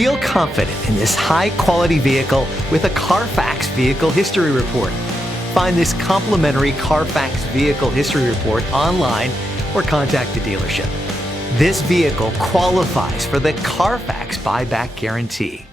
Feel confident in this high-quality vehicle with a Carfax Vehicle History Report. Find this complimentary Carfax Vehicle History Report online or contact the dealership. This vehicle qualifies for the Carfax Buyback Guarantee.